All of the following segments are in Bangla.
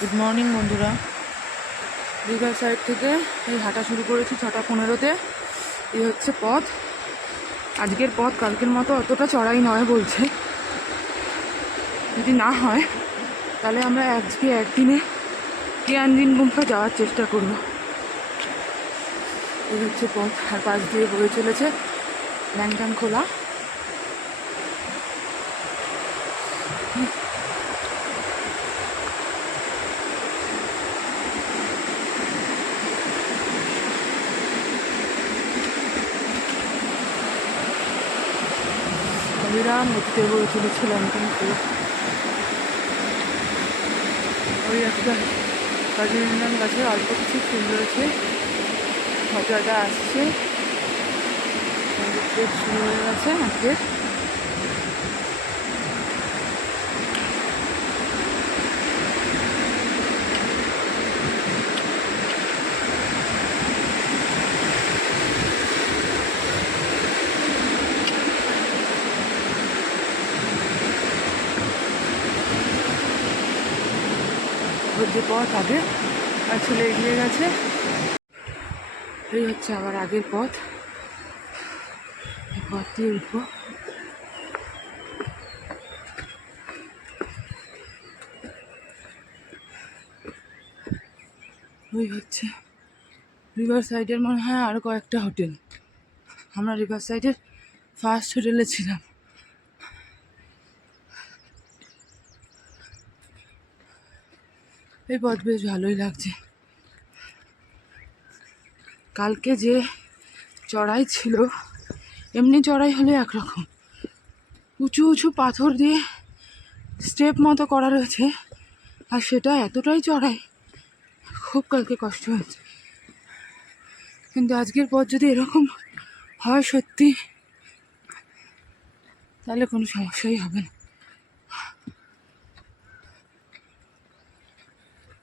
গুড মর্নিং বন্ধুরা। রিভার সাইড থেকে এই হাঁটা শুরু করেছি 6:15-তে। এই হচ্ছে পথ। আজকের পথ কালকের মতো অতটা চড়াই নয় বলছে। যদি না হয় তাহলে আমরা আজকে একদিনে তিয়ানজিন গুম্ফা যাওয়ার চেষ্টা করব। এই হচ্ছে পথ, আর পাশ দিয়ে বয়ে চলেছে ল্যাংটাং খোলা। বিরাম গতিতে বয়ে চলেছে ল্যাংটাং খোলা। ওই একটা রজনীগন্ধা গাছের অল্প কিছু ফুল রয়েছে, মজাটা আসছে। শুরু হয়ে গেছে আজকে। যে পথ আগে আর ছেলে এগিয়ে গেছে, এই হচ্ছে আবার আগের পথ। এই পথ দিয়ে উঠবো। ওই হচ্ছে রিভার সাইডের মনে হয় আরও কয়েকটা হোটেল। আমরা রিভার সাইডের ফার্স্ট হোটেলে ছিলাম। এই পথ বেশ ভালোই লাগছে। কালকে যে চড়াই ছিল, এমনি চড়াই হলে একরকম, উঁচু উঁচু পাথর দিয়ে স্টেপ মতো করা রয়েছে, আর সেটা এতটাই চড়াই, খুব কালকে কষ্ট হয়েছে। কিন্তু আজকের পথ যদি এরকম হয় সত্যি, তাহলে কোনো সমস্যাই হবে না।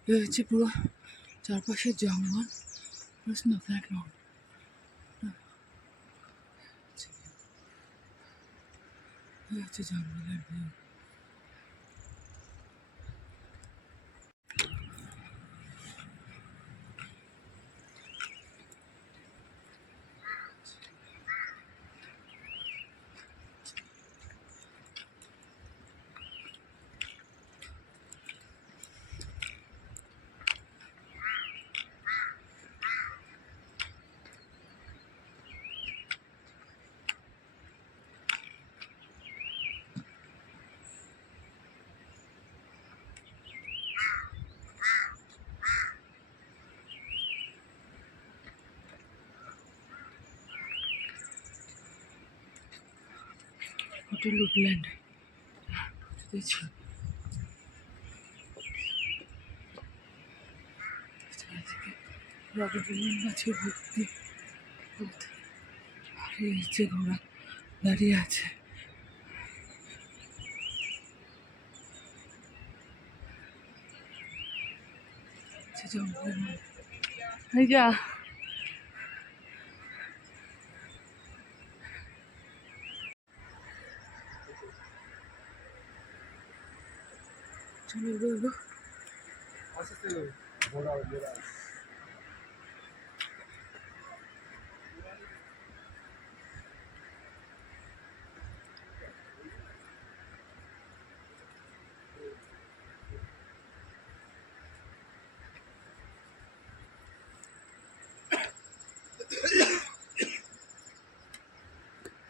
এ হচ্ছে পুরো চারপাশের জঙ্গল, স্নো ফ্ল্যাট মাউন্ট। হচ্ছে জঙ্গলের ভিউ। হোটেল উডল্যান্ড রবীন্দ্রনাথ গাছে ভর্তি। হচ্ছে ঘোড়া দাঁড়িয়ে আছে। জঙ্গলের মধ্যে যা চলে গেলো।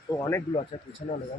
তো অনেকগুলো আছে পিছনে অনেক।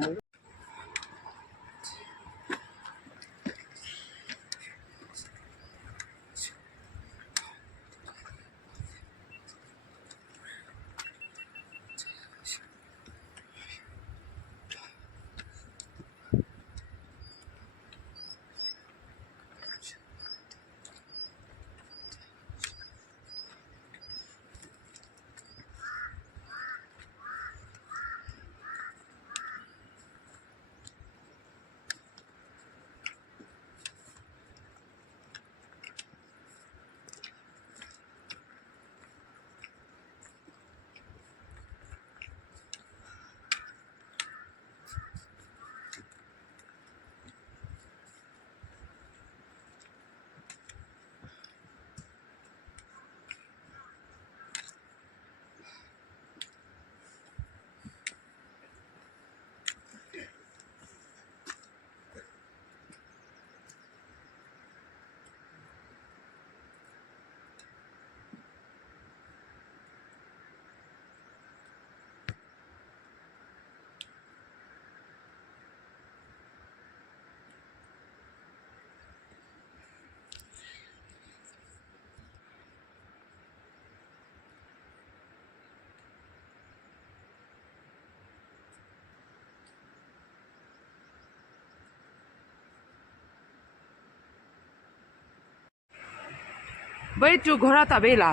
ওই টু ঘোড়াতা বেলা,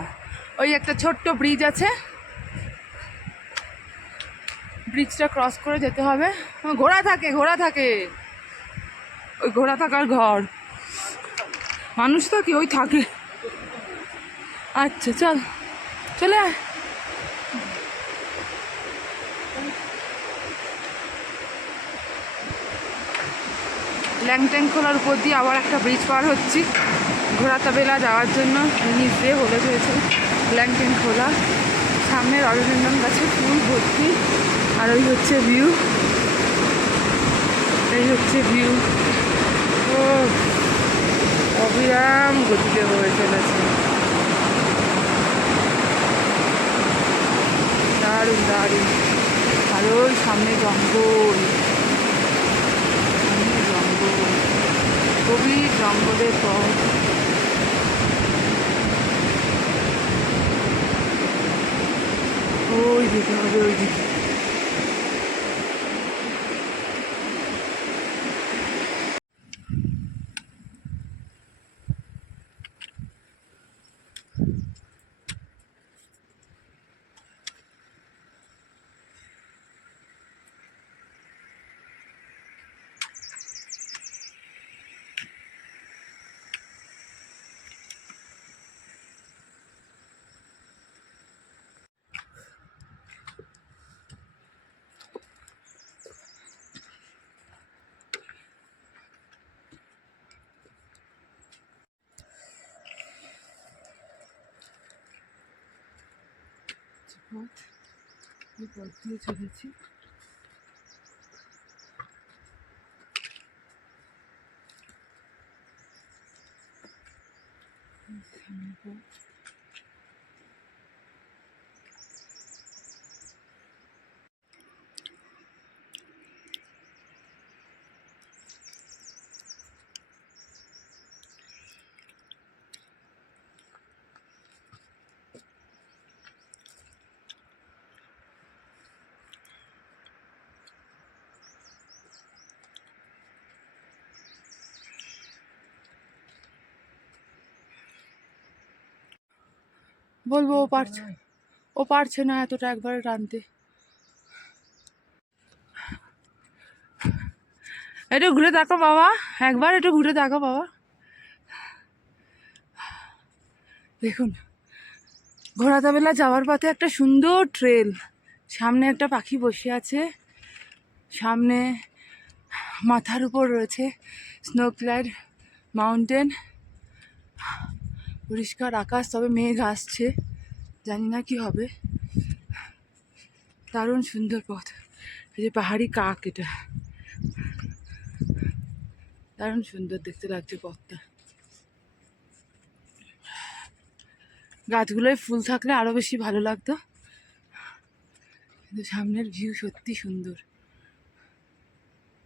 ওই একটা ছোট্ট ব্রিজ আছে, ব্রিজটা ক্রস করে যেতে হবে। ঘোড়া থাকে, ঘোড়া থাকে, ওই ঘোড়া থাকার ঘর। মানুষ তো কি ওই থাকে। আচ্ছা চল, চলে আয়। ল্যাংট্যাং খোলার উপর দিয়ে আবার একটা ব্রিজ পার হচ্ছি ঘোড়াতা বেলা যাওয়ার জন্য। নিচ দিয়ে হলে হয়েছে ল্যাংট্যাং খোলা। সামনে রডোডেন্ড্রন গাছে ফুল ভর্তি, আর ওই হচ্ছে ভিউ, এই হচ্ছে ভিউ। ও অবিরাম গতিতে হয়ে চলেছে, দারুণ দারুণ। আর ওই সামনে জঙ্গল, সামনে জঙ্গল, গভীর জঙ্গলের পথ। ওই দিকে হবে, ওই দিকে। পথ, এই পথ দিয়ে চলেছি। সামনে পথ। বলবো ও পারছে, ও পারছে না এতটা একবারে টানতে। একটু ঘুরে দেখো বাবা, একবার একটু ঘুরে দেখো বাবা। দেখুন ঘোড়াতা বেলা যাওয়ার পথে একটা সুন্দর ট্রেল, সামনে একটা পাখি বসে আছে, সামনে মাথার উপর রয়েছে স্নোক্লাইড মাউন্টেন, পরিষ্কার আকাশ, তবে মেঘ আসছে, জানি না কি হবে। দারুণ সুন্দর পথ, এই যে পাহাড়ি কাক, এটা দারুণ সুন্দর দেখতে লাগছে পথটা। গাছগুলোয় ফুল থাকলে আরো বেশি ভালো লাগতো, কিন্তু সামনের ভিউ সত্যি সুন্দর।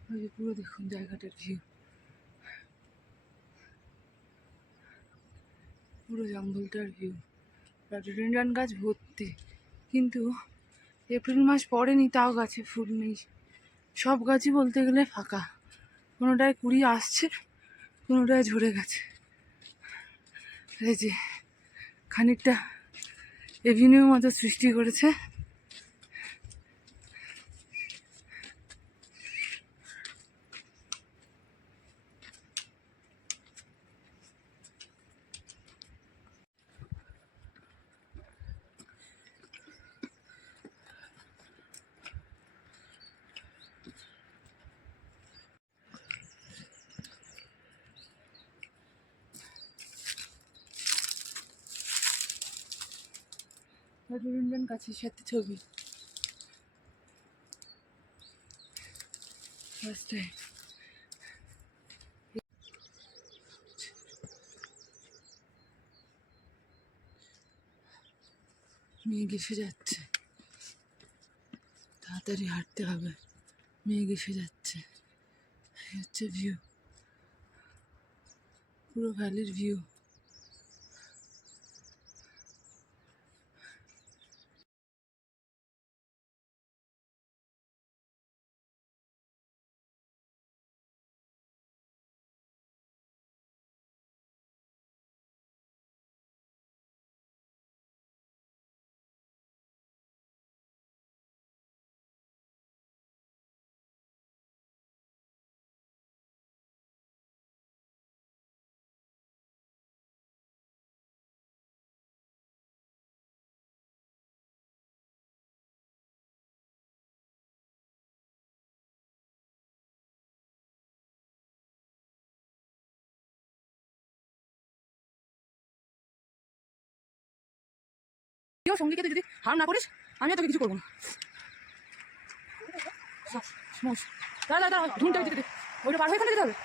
ওই যে পুরো দেখুন জায়গাটার ভিউ, পুরো জঙ্গলটার ভিউ। রডোডেন্ড্রন গাছ ভর্তি, কিন্তু এপ্রিল মাস পড়েনি তাও গাছে ফুল নেই। সব গাছই বলতে গেলে ফাঁকা, কোনোটায় কুড়ি আসছে, কোনোটায় ঝরে গেছে। এই যে খানিকটা এভিনিউ মতো সৃষ্টি করেছে। রডোডেন্ড্রন গাছের সাথে ছবি ফার্স্ট টাইম। মেঘ এসে যাচ্ছে, তাড়াতাড়ি হাঁটতে হবে, মেঘ এসে যাচ্ছে। এই হচ্ছে ভিউ, পুরো ভ্যালির ভিউ। তুইও সঙ্গীকে তুই যদি হার না করিস আমি তোকে কিছু করবো না। দাঁড়া দাঁড়া ধুনটা যেতে দে, ওইটা পার হয়ে এখানে যেতে হবে,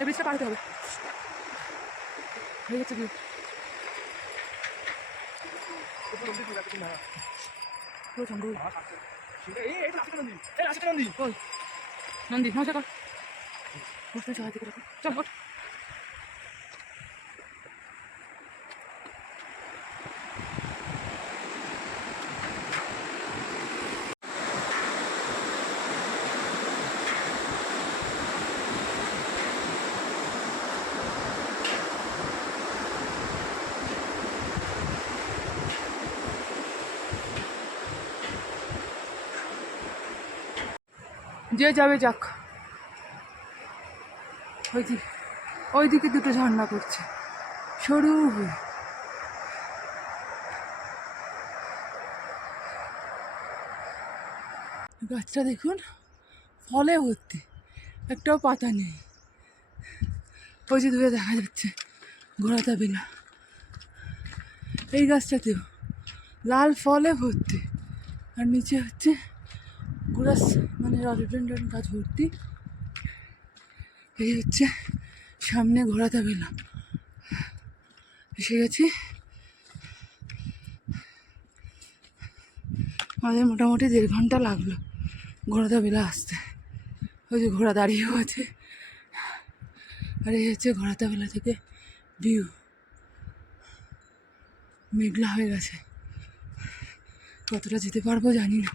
এই ব্রিজটা পার হতে হবে। হয়ে গেছে কি নন্দী নমস্কার কর, চল ওঠ। যে যাবে যাক, ওইদিকে দুটো ঝর্ণা পড়ছে সরু হয়ে। গাছটা দেখুন ফলে ভর্তি, একটাও পাতা নেই। ওই যে দূরে দেখা যাচ্ছে ঘোড়াতা বেলা, এই গাছটাতেও লাল ফলে ভর্তি, আর নিচে হচ্ছে ঘোড়াস মানে রডোডেন্ড্রন গাছ ভর্তি। এই হচ্ছে সামনে ঘোড়াতা বেলা, এসে গেছি। আমাদের মোটামুটি 1.5 ঘন্টা লাগলো ঘোড়াতা বেলা আসতে। ওই যে ঘোড়া দাঁড়িয়েও আছে, আর এই হচ্ছে ঘোড়াতা বেলা থেকে ভিউ। মেঘলা হয়ে গেছে, কতটা যেতে পারবো জানি না।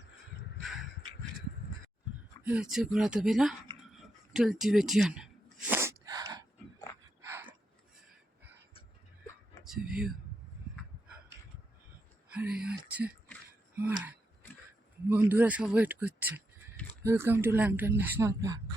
এই হচ্ছে ঘোড়াতা বেলা টিল টিবেটিয়ান ভিউ। আর এই হচ্ছে আমার বন্ধুরা সব ওয়েট করছে, welcome to Langtang National Park.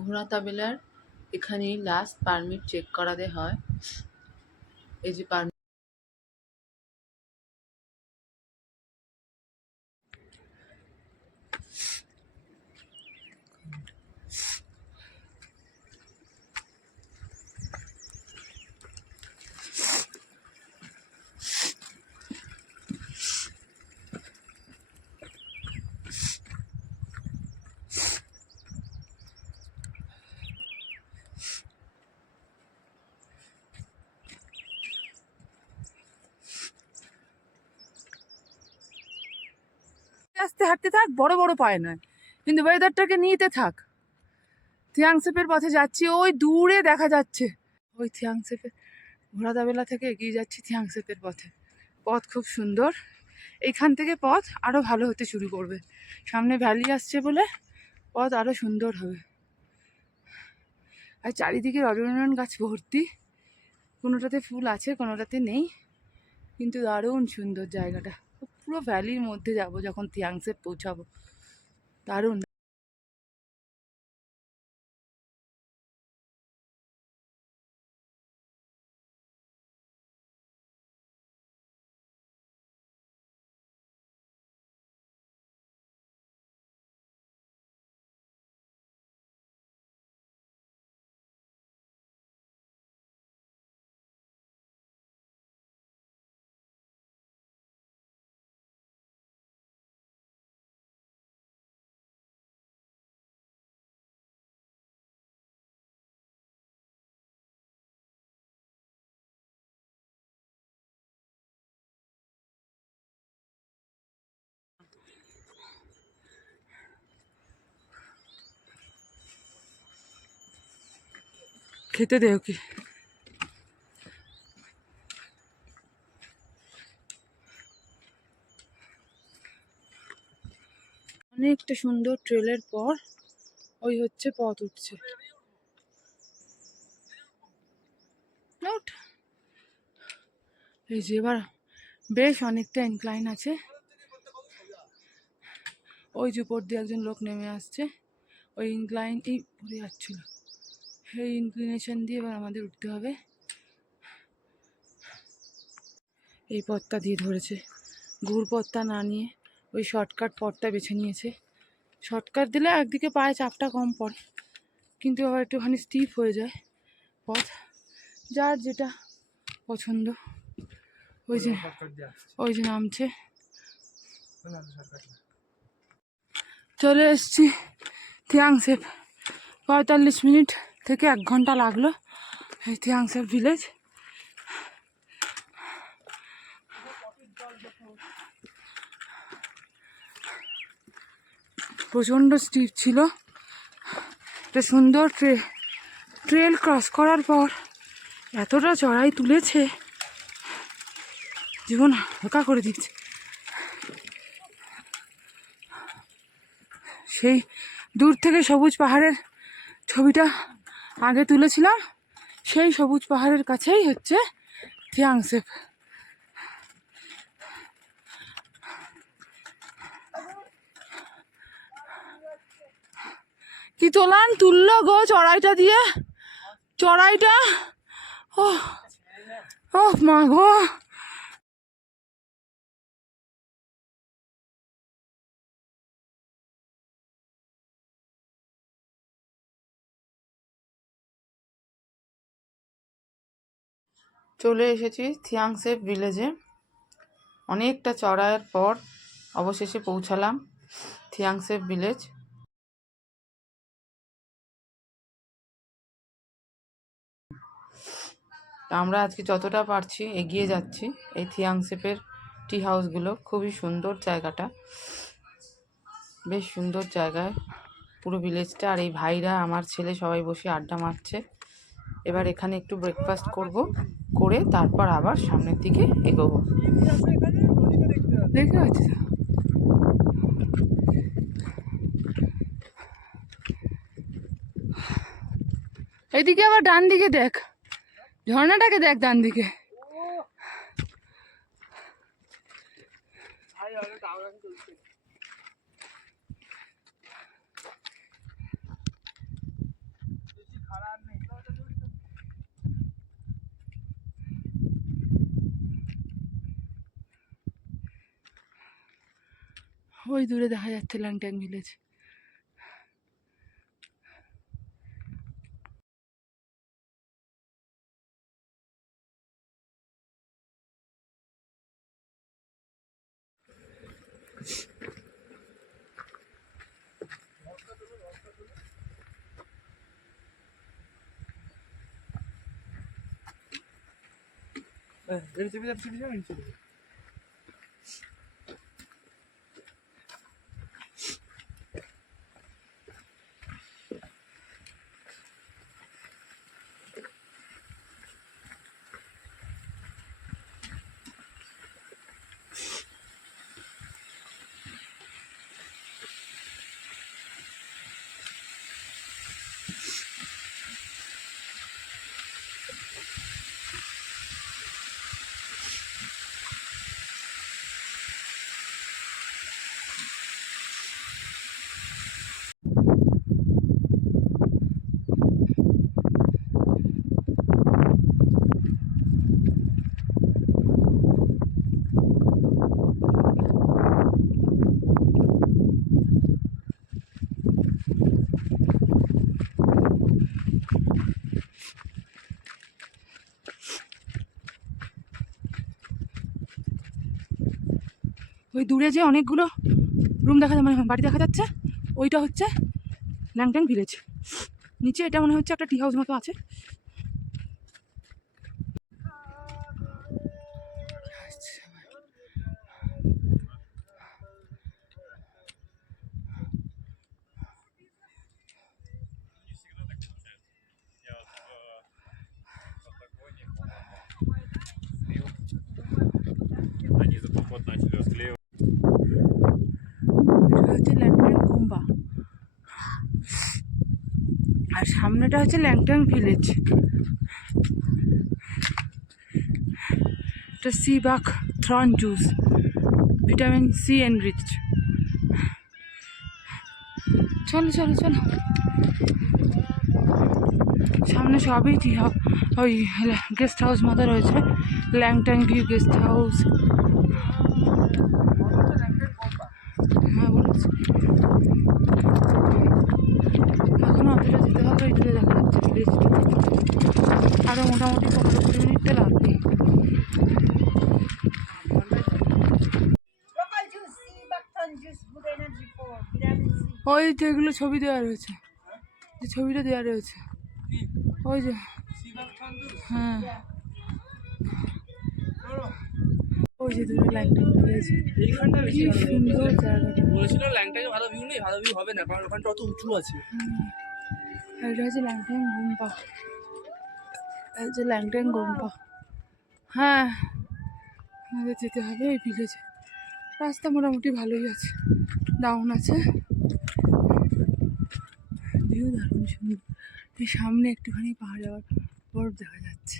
ঘোড়াতা বেলার এখানেই লাস্ট পারমিট চেক করাতে হয়। এই যে পারমিট আস্তে হাঁটতে থাক, বড় বড় পায়ে নয়, কিন্তু ওয়েদারটাকে নিতে থাক। থিয়াংসেপের পথে যাচ্ছি, ওই দূরে দেখা যাচ্ছে ওই থিয়াংসেপের, ঘোড়াতা বেলা থেকে এগিয়ে যাচ্ছি থিয়াংসেপের পথে। পথ খুব সুন্দর, এইখান থেকে পথ আরও ভালো হতে শুরু করবে, সামনে ভ্যালি আসছে বলে পথ আরও সুন্দর হবে। আর চারিদিকে রডোডেন্ড্রন গাছ ভর্তি, কোনোটাতে ফুল আছে কোনোটাতে নেই, কিন্তু দারুণ সুন্দর জায়গাটা। পুরো ভ্যালির মধ্যে যাব যখন থিয়াংসেপ পৌঁছাবো, দারুণ। খেতে দে ওকে। অনেকটা সুন্দর ট্রেলের পর ওই হচ্ছে পথ উঠছে। এই যে এবার বেশ অনেকটা ইনক্লাইন আছে, ওই যে উপর দিয়ে একজন লোক নেমে আসছে, ওই ইনক্লাইন এই পড়ে যাচ্ছিল, সেই ইনক্লিনেশন দিয়ে এবার আমাদের উঠতে হবে। এই পথটা দিয়ে ধরেছে, ঘুর পথটা না নিয়ে ওই শর্টকাট পথটা বেছে নিয়েছে। শর্টকাট দিলে একদিকে পায়ে চাপটা কম পড়ে, কিন্তু আবার একটুখানি স্টিপ হয়ে যায় পথ, যার যেটা পছন্দ। ওই যে ওই যে নামছে। চলে এসছি থিয়াংসেপ। 45 মিনিট থেকে 1 ঘন্টা লাগলো এই থিয়াংসেপ ভিলেজ। প্রচণ্ড স্টিপ ছিল। একটা সুন্দর ট্রেল ক্রস করার পর এতটা চড়াই তুলেছে, জীবন হালকা করে দিচ্ছে। সেই দূর থেকে সবুজ পাহাড়ের ছবিটা আগে তুলেছিলাম, সেই সবুজ পাহাড়ের কাছেই হচ্ছে থিয়াংসেপ। কি তোলান তুললো গো চড়াইটা দিয়ে, চড়াইটা। ও ও মা গো, চলে এসেছি থিয়াংসেপ ভিলেজে। অনেকটা চড়াইয়ের পর অবশেষে পৌঁছালাম থিয়াংসেপ ভিলেজ। আমরা আজকে যতটা পারছি এগিয়ে যাচ্ছি। এই থিয়াংসেপের টি হাউসগুলো খুবই সুন্দর, জায়গাটা বেশ সুন্দর জায়গায় পুরো ভিলেজটা। আর এই ভাইরা, আমার ছেলে সবাই বসে আড্ডা মারছে। এবার এখানে একটু ব্রেকফাস্ট করব, করে তারপর আবার সামনের দিকে এগোবো। দেখতে পাচ্ছি এইদিকে, আবার ডান দিকে দেখ, ঝর্ণাটাকে দেখ ডান দিকে। ওই দূরে দেখা যাচ্ছে ল্যাংট্যাং ভিলেজ। ওই দূরে যে অনেকগুলো রুম দেখা যায়, মানে বাড়ি দেখা যাচ্ছে, ওইটা হচ্ছে ল্যাংট্যাং ভিলেজ। নিচে এটা মনে হচ্ছে একটা টি হাউস মতো আছে। Они за тот год начали склеивать. এটা হচ্ছে ল্যাংট্যাং কুম্বা, আর সামনেটা হচ্ছে ল্যাংট্যাং ভিলেজ। এটা sea buckthorn juice, vitamin C enriched. চলো চলো চলো, সামনে সবই ওই গেস্ট হাউস মতো রয়েছে, ল্যাংট্যাং ভিউ গেস্ট হাউস। হ্যাঁ বলেছি, এখন অতটা যেতে হবে, ওই দূরে দেখা যাচ্ছে ভিলেজটা। আরও মোটামুটি 15-20 মিনিট তো লাগবে। Local juice, sea buckthorn juice, good energy for vitamin C. ওই যেগুলো ছবি দেওয়া রয়েছে, যে ছবিটা দেওয়া রয়েছে ওই যে, হ্যাঁ ওই যে দূরে ল্যাংট্যাং ভিলেজ, কি সুন্দর জায়গাটা। বলেছিল ল্যাংটাকে ভালো ভিউ নেই, ভালো ভিউ হবে না কারণ ওখানটা অত উঁচু আছে। আর এটা হচ্ছে ল্যাংট্যাং গুম্পা, এই যে ল্যাংট্যাং গুম্পা। হ্যাঁ আমাদের যেতে হবে ওই ভিলেজে, রাস্তা মোটামুটি ভালোই আছে, ডাউন আছে, ভিউ দারুণ সুন্দর। এই সামনে একটুখানি পাহাড়ে আবার বরফ দেখা যাচ্ছে।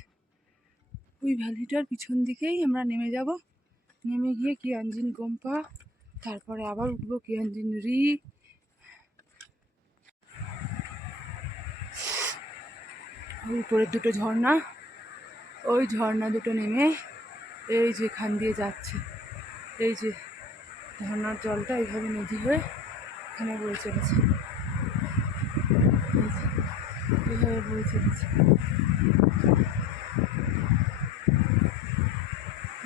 ওই ভ্যালিটার পিছন দিকেই আমরা নেমে যাব, নেমে গিয়ে কিয়ানজিন গোম্পা, তারপরে আবার উঠবো কিয়ানজিন রি। ওই উপরের দুটো ঝর্ণা, ওই ঝর্ণা দুটো নেমে এই যে এখান দিয়ে যাচ্ছে, এই যে ঝর্ণার জলটা এইভাবে নদী হয়ে এখানে বয়ে চলেছে, এইভাবে বয়ে চলেছে।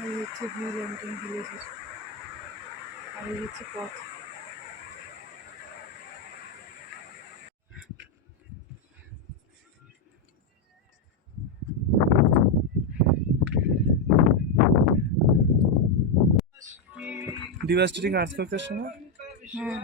এই হচ্ছে ভিউ ল্যাংট্যাং ভিলেজের, আর এই হচ্ছে পথ। ডিভাস্টেটিং আর্থকোয়েকের সময় হ্যাঁ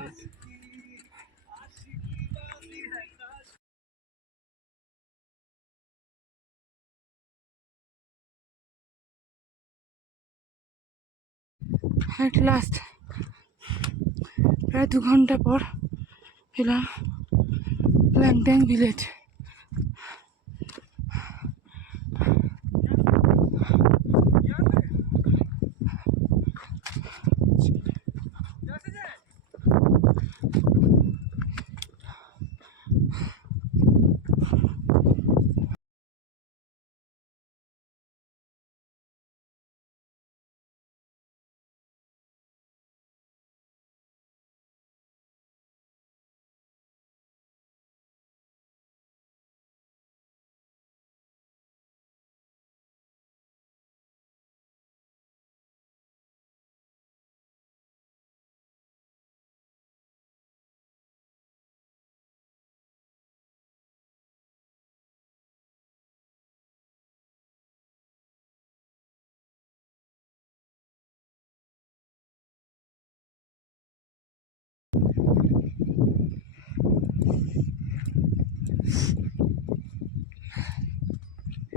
অ্যাট লাস্ট প্রায় 2 ঘন্টা পর এলাম ল্যাংট্যাং ভিলেজ।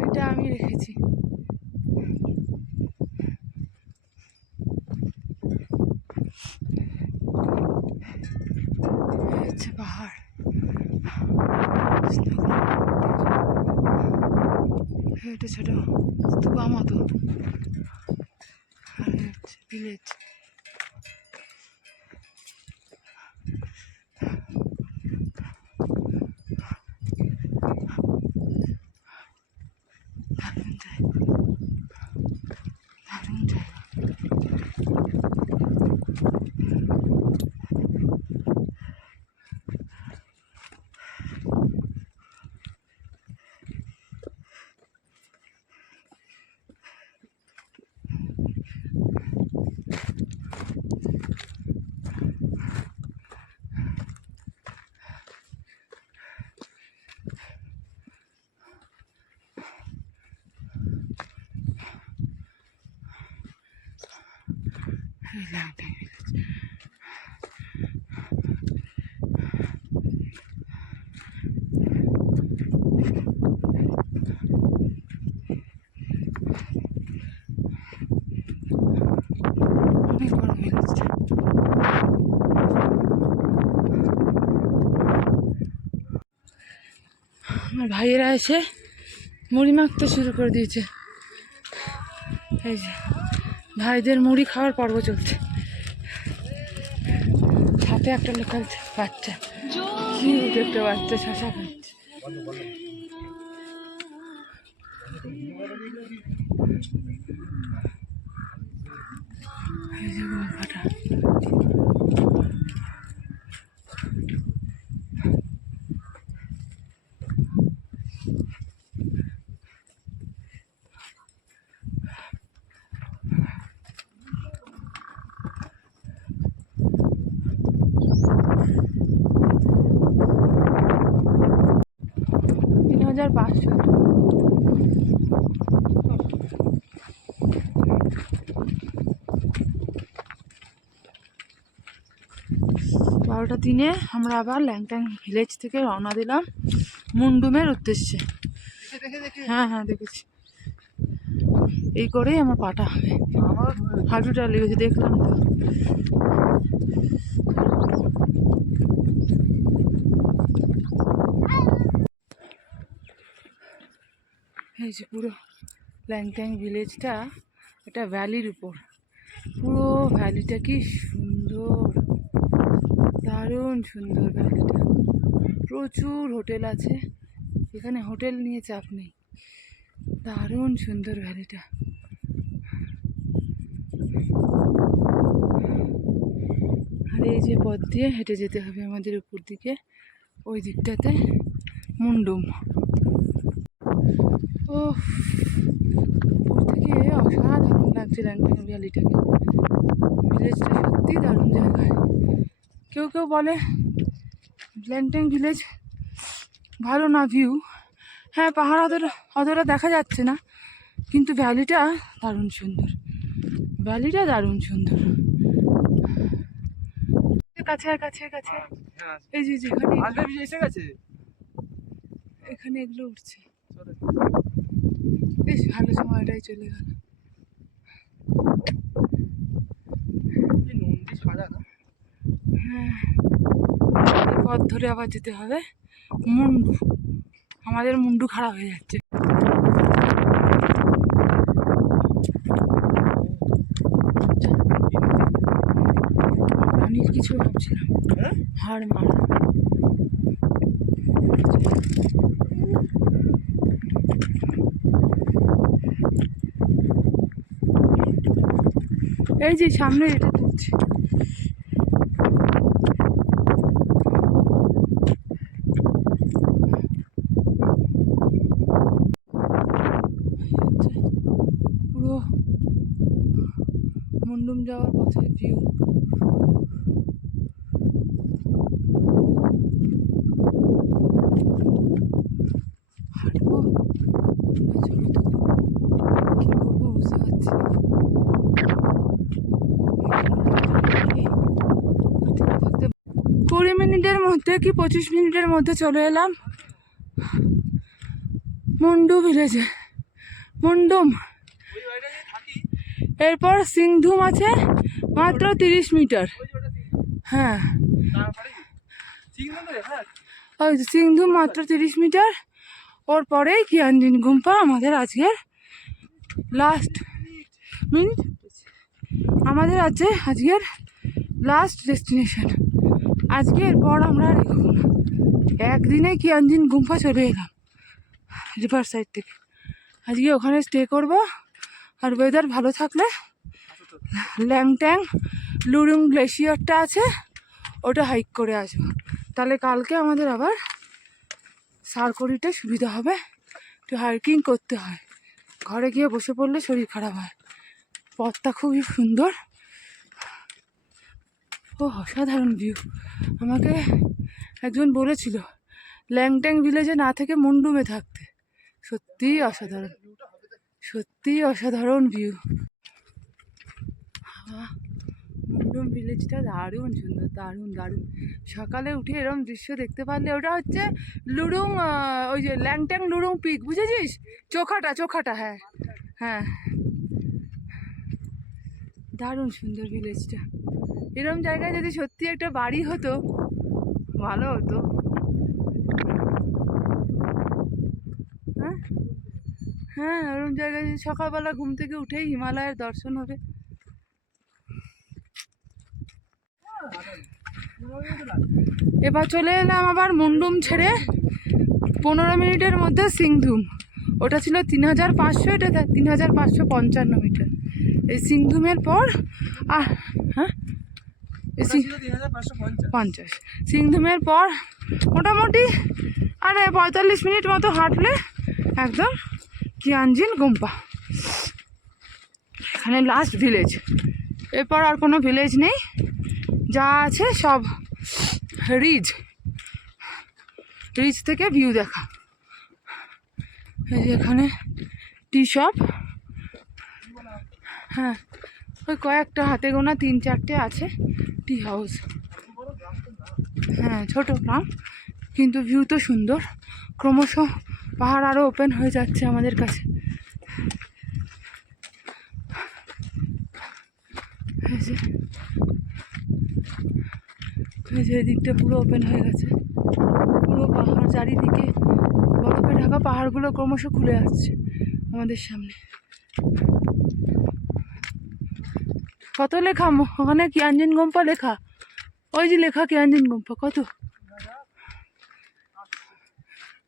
এটা আমি রেখেছি, হচ্ছে পাহাড়, এটা ছোট স্তূপা মতো, আর হচ্ছে ভিলেজ। দারুণ জায়গা, দারুণ জায়গা। ল্যাংট্যাং ভিলেজ, অনেক বড় ভিলেজটা। আমার ভাইয়েরা এসে মুড়ি মাখতে শুরু করে দিয়েছে, এই যে ভাইদের মুড়ি খাওয়ার পর্ব চলছে। সাথে একটা লোকাল বাচ্চা, কিউট একটা বাচ্চা শশা খাচ্ছে। এই যে গুম্ফাটা, 3500। বারোটা দিনে আমরা আবার ল্যাংট্যাং ভিলেজ থেকে রওনা দিলাম মুন্ডুমের উদ্দেশ্যে। হ্যাঁ হ্যাঁ দেখেছি, এই করেই আমার পাটা হবে, হাঁটুটা লেগেছে দেখলাম তো। এই যে পুরো ল্যাংট্যাং ভিলেজটা একটা ভ্যালির উপর, পুরো ভ্যালিটা কি সুন্দর, দারুণ সুন্দর ভ্যালিটা। প্রচুর হোটেল আছে এখানে, হোটেল নিয়ে চাপ নেই, দারুণ সুন্দর ভ্যালিটা। আর এই যে পথ দিয়ে হেঁটে যেতে হবে আমাদের উপর দিকে, ওই দিকটাতে মুন্ডুম। ও উপর থেকে অসাধারণ লাগছে ল্যাংট্যাং ভ্যালিটাকে, ভিলেজটা সত্যি দারুণ জায়গায়। কেউ কেউ বলে ল্যাংট্যাং ভিলেজ ভালো না ভিউ, হ্যাঁ পাহাড় অতটা দেখা যাচ্ছে না, কিন্তু ভ্যালিটা দারুণ সুন্দর, ভ্যালিটা দারুণ সুন্দর। কাছে কাছে কাছে এই যে যেখানে এসে গেছে, এখানে এগুলো উঠছে, বেশ ভালো সময়টাই চলে গেল। নন্দী সাজা না? হ্যাঁ, এই পথ ধরে আবার যেতে হবে মুন্ডু, আমাদের মুন্ডু খারাপ হয়ে যাচ্ছে। প্রাণীর কিছু ভাবছিলাম, হাড় মারা। এই যে সামনে এটা তুলছে, পুরো মুন্ডুম যাওয়ার পথের ভিউ। হাঁটবো না ছবি তুলবো, কি করবো বুঝতে পারছি না। 20 মিনিটের মধ্যে কি 25 মিনিটের মধ্যে চলে এলাম মুন্ডু ভিলেজে, মুন্ডুম। এরপর সিংধুম আছে মাত্র 30 মিটার। হ্যাঁ ওই সিংধুম মাত্র 30 মিটার, ওর পরেই কিয়ানজিন গুম্পা আমাদের আজকের লাস্ট মিনিট, আমাদের আছে আজকের লাস্ট ডেস্টিনেশন। আজকের পর আমরা আর এগোবো না, একদিনে কিয়ানজিন গুম্পা চলে এলাম রিভার সাইড থেকে। আজকে ওখানে স্টে করব, আর ওয়েদার ভালো থাকলে ল্যাংট্যাং লুরুং গ্লেশিয়ারটা আছে ওটা হাইক করে আসবো, তাহলে কালকে আমাদের আবার সারকরিতে সুবিধা হবে। একটু হাইকিং করতে হয়, ঘরে গিয়ে বসে পড়লে শরীর খারাপ হয়। পথটা খুবই সুন্দর, ও অসাধারণ ভিউ। আমাকে একজন বলেছিল ল্যাংট্যাং ভিলেজে না থেকে মুন্ডুমে থাকতে, সত্যিই অসাধারণ, সত্যিই অসাধারণ ভিউ। মুন্ডুম ভিলেজটা দারুণ সুন্দর, দারুণ দারুণ। সকালে উঠে এরকম দৃশ্য দেখতে পারলে, ওটা হচ্ছে লুরুং, ওই যে ল্যাংট্যাং লুরুং পিক, বুঝেছিস? চোখাটা চোখাটা, হ্যাঁ হ্যাঁ, দারুণ সুন্দর ভিলেজটা। এরকম জায়গায় যদি সত্যি একটা বাড়ি হতো ভালো হতো। হ্যাঁ হ্যাঁ, ওরকম জায়গায় যদি সকালবেলা ঘুম থেকে উঠেই হিমালয়ের দর্শন হবে। এবার চলে এলাম আবার মুন্ডুম ছেড়ে 15 মিনিটের মধ্যে সিংধুম। ওটা ছিল 3500, এটা 3555 মিটার। এই সিংধুমের পর হ্যাঁ ছিল 3550। সিংধুমের পর মোটামুটি আর 45 মিনিট মতো হাঁটলে একদম কিয়ানজিন গোম্পা, এখানে লাস্ট ভিলেজ। এরপর আর কোনো ভিলেজ নেই, যা আছে সব রিজ থেকে ভিউ দেখা। এই যে এখানে টি শপ, হ্যাঁ ওই কয়েকটা হাতে গোনা 3-4টে আছে টি হাউস। হ্যাঁ ছোটো গ্রাম, কিন্তু ভিউ তো সুন্দর। ক্রমশ পাহাড় আরও ওপেন হয়ে যাচ্ছে আমাদের কাছে। এই যে এদিকটা পুরো ওপেন হয়ে গেছে, পুরো পাহাড় চারিদিকে বরফে ঢাকা পাহাড়গুলো ক্রমশ খুলে আসছে আমাদের সামনে। কত লেখা ওখানে কিয়ানজিন গোম্পা লেখা, ওই যে লেখা কিয়ানজিন গোম্পা, কত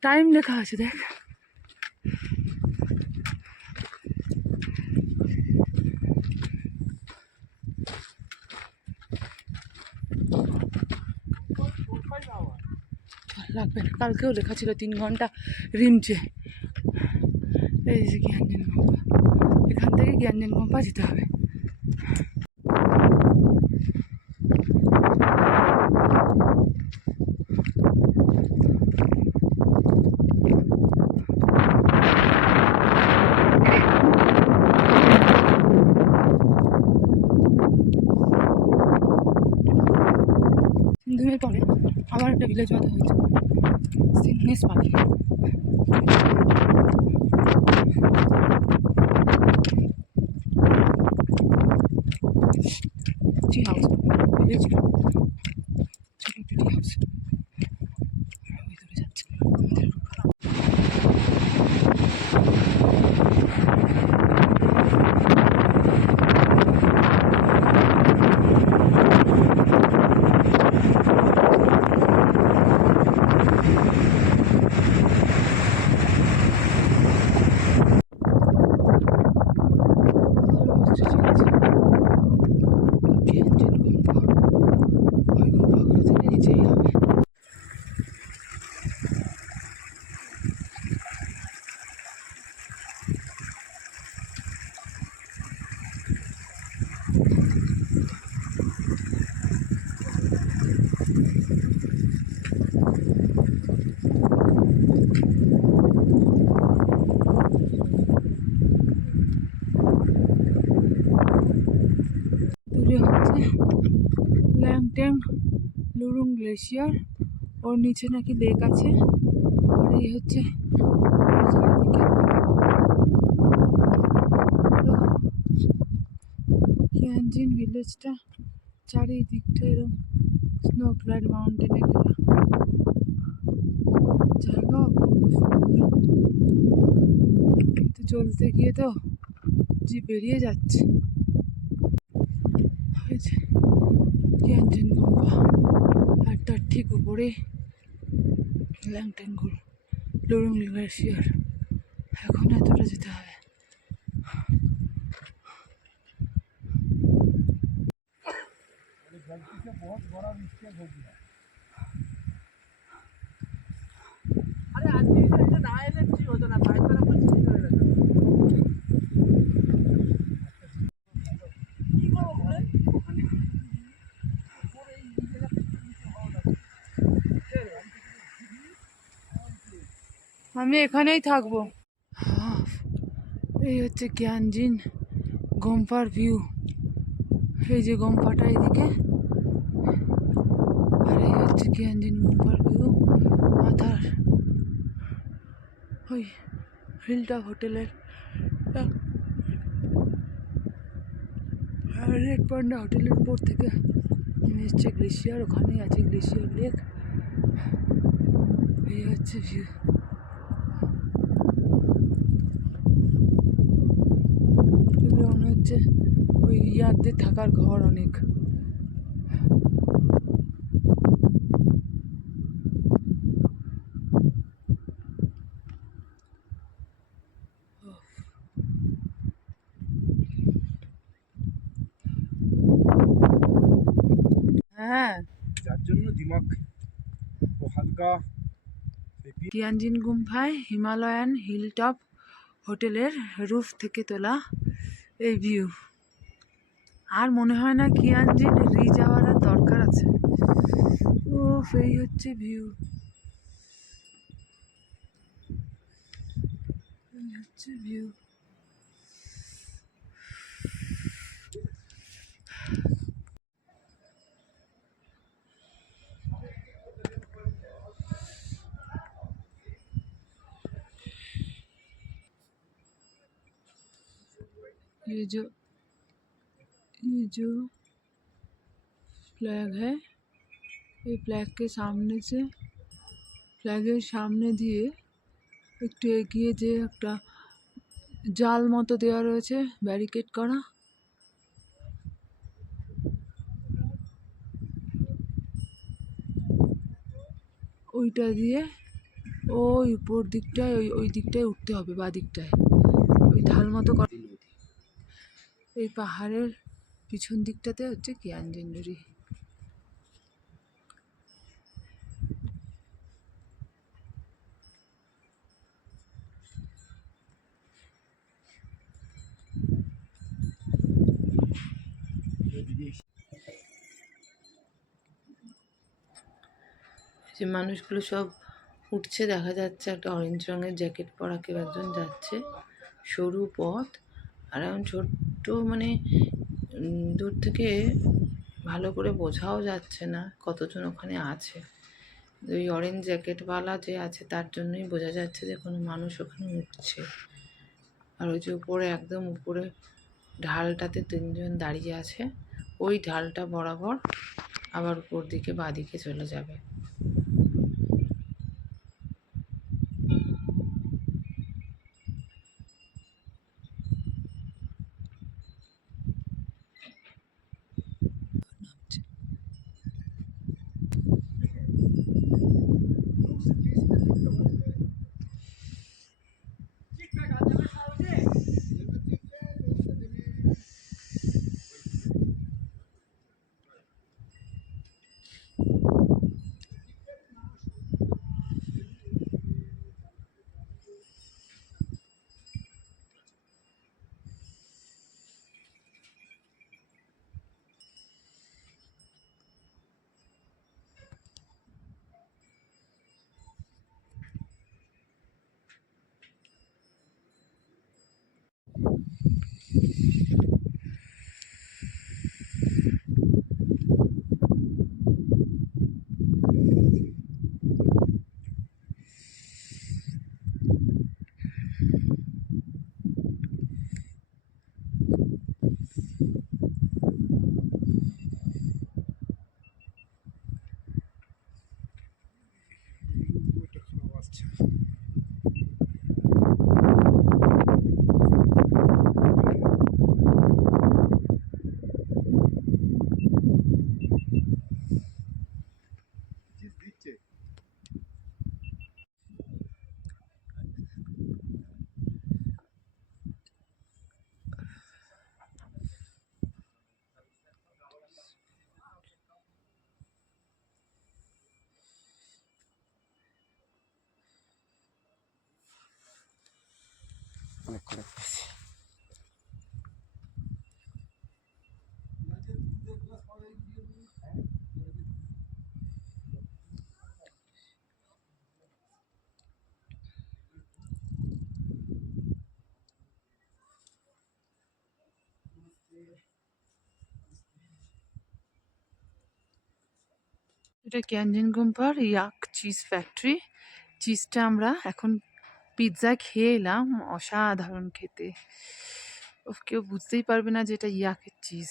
টাইম লেখা আছে দেখ। লাগবে না, কালকেও লেখা ছিল 3 ঘন্টা রিমচে। এই যে কিয়ানজিন গোম্পা, এখান থেকে কিয়ানজিন গোম্পা যেতে হবে। সিংধুমের পরে আবার একটা ভিলেজ মতো হয়েছে, সিংনেস পাখি। টি হাউস ভিলেজ, ছোট টি হাউস। ভিতরে যাচ্ছে নিচেই হবে। দূরে হচ্ছে ল্যাংট্যাং লুরুং গ্লেশিয়ার, ওর নিচে নাকি লেক আছে। আর এই হচ্ছে চারিদিকে কিয়ানজিন ভিলেজটা, চারিদিকটা এরকম স্নো ক্লাইড মাউন্টেনে ঘেরা। জায়গা অপূর্ব সুন্দর, কিন্তু চলতে গিয়ে তো জি বেরিয়ে যাচ্ছে। হয়েছে কিয়ানজিন গোম্পা, আর তার ঠিক উপরে ল্যাংট্যাং লুরুং গ্লেশিয়ার। এখন এতটা যেতে হবে। अरे आदमी इधर ना आए ठीक होता ना, बाइक वाला कुछ नहीं करेगा। আমি এখানেই থাকবো। এই হচ্ছে কিয়ানজিন গোম্পার ভিউ। এই যে গোম্পাটা এদিকে, আর এই হচ্ছে কিয়ানজিন গোম্পার ভিউ। মাথার ওই হিলটপ হোটেলের রেড পান্ডা হোটেলের উপর থেকে নেমে এসছে গ্লেশিয়ার, ওখানেই আছে গ্লেশিয়ার লেক। এই হচ্ছে ভিউ। এগুলো মনে হচ্ছে ওই ইয়ারদের থাকার ঘর অনেক। হ্যাঁ যার জন্য দিমাগ ও হালকা তিয়ানজিন গুম্ফায় হিমালয়ান হিলটপ হোটেলের রুফ থেকে তোলা এই ভিউ। আর মনে হয় না কিয়ানজিন যাওয়ার আর দরকার আছে। ও এই হচ্ছে ভিউ, এই হচ্ছে ভিউ। ये जो फ्लैग है, ये फ्लैग के सामने से, ফ্ল্যাগের সামনে দিয়ে একটু এগিয়ে যে একটা জাল মতো দেওয়া রয়েছে, ব্যারিকেড করা, ওইটা দিয়ে ওই উপর দিকটায় ওই দিকটায় উঠতে হবে, বা দিকটায় ওই ঢাল মতো করা। এই পাহাড়ের পিছন দিকটাতে হচ্ছে কিয়ানজিন নুরি। যে মানুষগুলো সব উঠছে দেখা যাচ্ছে, একটা অরেঞ্জ রঙের জ্যাকেট পরা কেউ একজন যাচ্ছে, সরু পথ, আর এখন ছোট্ট মানে দূর থেকে ভালো করে বোঝাও যাচ্ছে না কতজন ওখানে আছে। ওই অরেঞ্জ জ্যাকেটওয়ালা যে আছে তার জন্যই বোঝা যাচ্ছে যে কোনো মানুষ ওখানে উঠছে। আর ওই যে উপরে একদম উপরে ঢালটাতে তিনজন দাঁড়িয়ে আছে, ওই ঢালটা বরাবর আবার উপর দিকে বাঁদিকে চলে যাবে। অনেক করে এটা কিয়ানজিন গুম্পার ইয়াক চিজ ফ্যাক্টরি। চিজটা আমরা এখন পিৎজা খেয়ে এলাম, অসাধারণ খেতে। কেউ বুঝতেই পারবে না যে এটা ইয়াকের চিজ।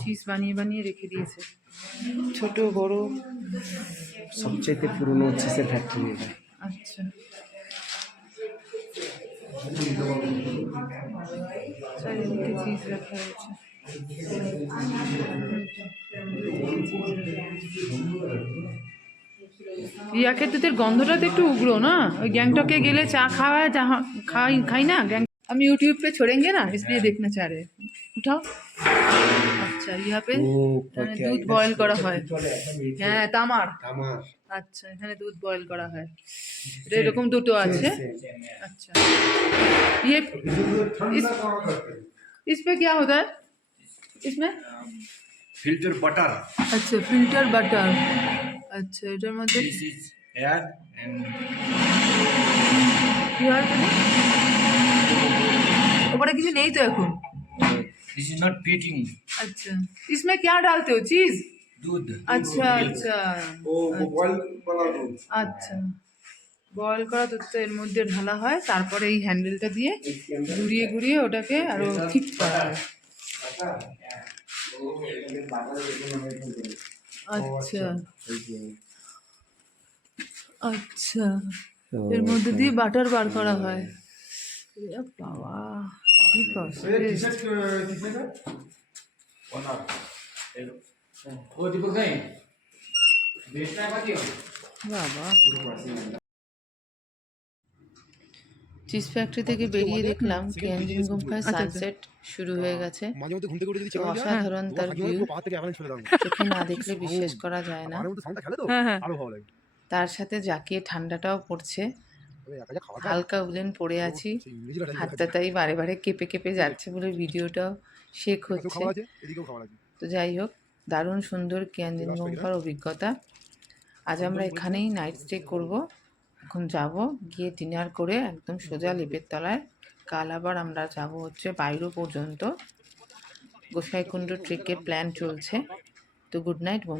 চিজ বানিয়ে বানিয়ে রেখে দিয়েছে, ছোট বড়। সবচেয়ে পুরনো চিজের ফ্যাক্টরি এটা। আচ্ছা, চারিদিকে চিজ রাখা হয়েছে। ইয়াকে তোদের গন্ধটা তো একটু উগ্র না, ওই গ্যাংটকে গেলে চা খাওয়া খাই না গ্যাং। हम यूट्यूब पे छोड़ेंगे ना, इसलिए देखना चाह रहे हैं। उठाओ। अच्छा, यहाँ पे দুধ বয়েল করা হয়। হ্যাঁ, তামার। আচ্ছা, এখানে দুধ বয়েল করা হয়। এটা এরকম দুটো আছে। अच्छा, ये इस पे क्या होता है इसमें? filter butter. अच्छा, फिल्टर বাটার। আচ্ছা, এটার মধ্যে This is air and কি হয়? ওপরে কিছু নেই তো এখন। this is not beating अच्छा, इसमें क्या डालते हो? चीज? दूध. अच्छा अच्छा আচ্ছা, বয়েল করা দুধটা এর মধ্যে ঢালা হয়, তারপরে এই হ্যান্ডেলটা দিয়ে ঘুরিয়ে ঘুরিয়ে ওটাকে আরো ঠিক করা হয়। আচ্ছা আচ্ছা, এর মধ্যে দিয়ে বাটার বার করা হয়। এ বাবা, কি প্রসেস! वो दीपक भाई बेचना है बाकी বাবা, চিজ ফ্যাক্টরি থেকে বেরিয়ে দেখলাম কিয়ানজিন গুম্ফায় সানসেট শুরু হয়ে গেছে। মাঝে মধ্যে ঘুম থেকে উঠে যদি তো অসাধারণ তার ভিউ, পা থেকে অ্যাভালাঞ্চ ফেলে দাও চোখে না দেখলে বিশ্বাস করা যায় না। আমার মধ্যে সাউন্ডটা খেলে তো আরো ভালো লাগে। তার সাথে জাকিয়ে ঠান্ডাটাও পড়ছে, তবে একা যা খাওয়া হালকা উলেন পরে আছি, সেই ইংরেজিটা হাতটা তাই বারে বারে কেঁপে কেঁপে যাচ্ছে বলে ভিডিওটাও শেক এদিকেও হচ্ছে। খাওয়া আছে এদিকেও খাওয়া আছে। তো যাই হোক, দারুণ সুন্দর কিয়ানজিন গুম্ফার অভিজ্ঞতা। আজ আমরা এখানেই নাইট স্টে করব। এখন যাব, গিয়ে ডিনার করে একদম সোজা লেপের তলায়। কাল আবার আমরা যাব হচ্ছে বাইরো পর্যন্ত। গোসাইকুণ্ড ট্রেকের প্ল্যান চলছে। তো গুড নাইট বন্ধু।